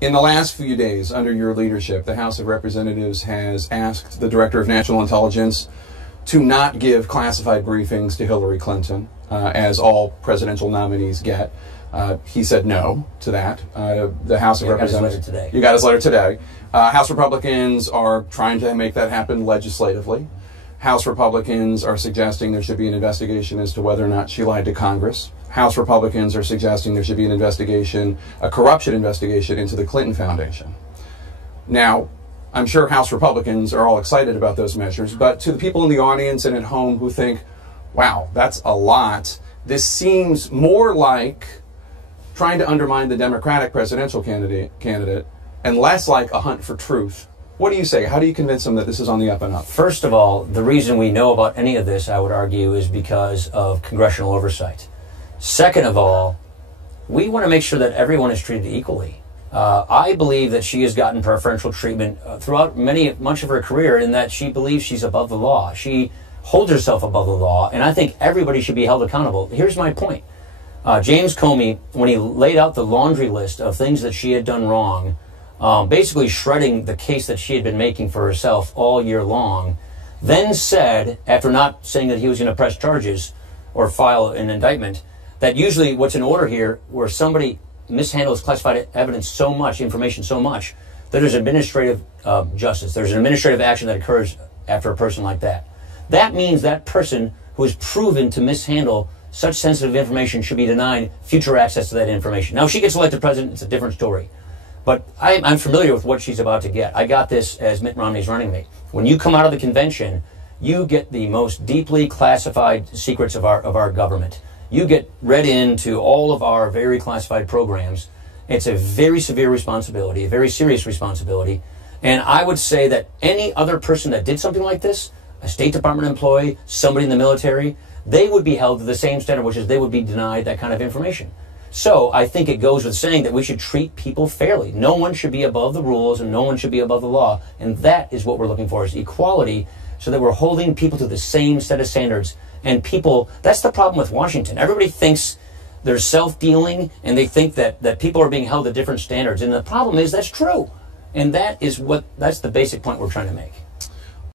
In the last few days, under your leadership, the House of Representatives has asked the Director of National Intelligence to not give classified briefings to Hillary Clinton, as all presidential nominees get. He said no to that. The House of Representatives... You got his letter today. House Republicans are trying to make that happen legislatively. House Republicans are suggesting there should be an investigation as to whether or not she lied to Congress. House Republicans are suggesting there should be an investigation, a corruption investigation into the Clinton Foundation. Now, I'm sure House Republicans are all excited about those measures, but to the people in the audience and at home who think, wow, that's a lot, this seems more like trying to undermine the Democratic presidential candidate and less like a hunt for truth. What do you say? How do you convince them that this is on the up and up? First of all, the reason we know about any of this, I would argue, is because of congressional oversight. Second of all, we want to make sure that everyone is treated equally. I believe that she has gotten preferential treatment throughout much of her career in that she believes she's above the law. She holds herself above the law, and I think everybody should be held accountable. Here's my point. James Comey, when he laid out the laundry list of things that she had done wrong, basically shredding the case that she had been making for herself all year long, then said, after not saying that he was going to press charges or file an indictment, that usually what's in order here, where somebody mishandles classified evidence so much, information so much, that there's administrative justice. There's an administrative action that occurs after a person like that. That means that person who is proven to mishandle such sensitive information should be denied future access to that information. Now, if she gets elected president, it's a different story. But I'm familiar with what she's about to get. I got this as Mitt Romney's running mate. When you come out of the convention, you get the most deeply classified secrets of our government. You get read into all of our very classified programs. It's a very severe responsibility, a very serious responsibility. And I would say that any other person that did something like this, a State Department employee, somebody in the military, they would be held to the same standard, which is they would be denied that kind of information. So I think it goes with saying that we should treat people fairly. No one should be above the rules and no one should be above the law. And that is what we're looking for, is equality, so that we're holding people to the same set of standards. And people, that's the problem with Washington. Everybody thinks they're self-dealing and they think that people are being held to different standards. And the problem is that's true. And that's the basic point we're trying to make.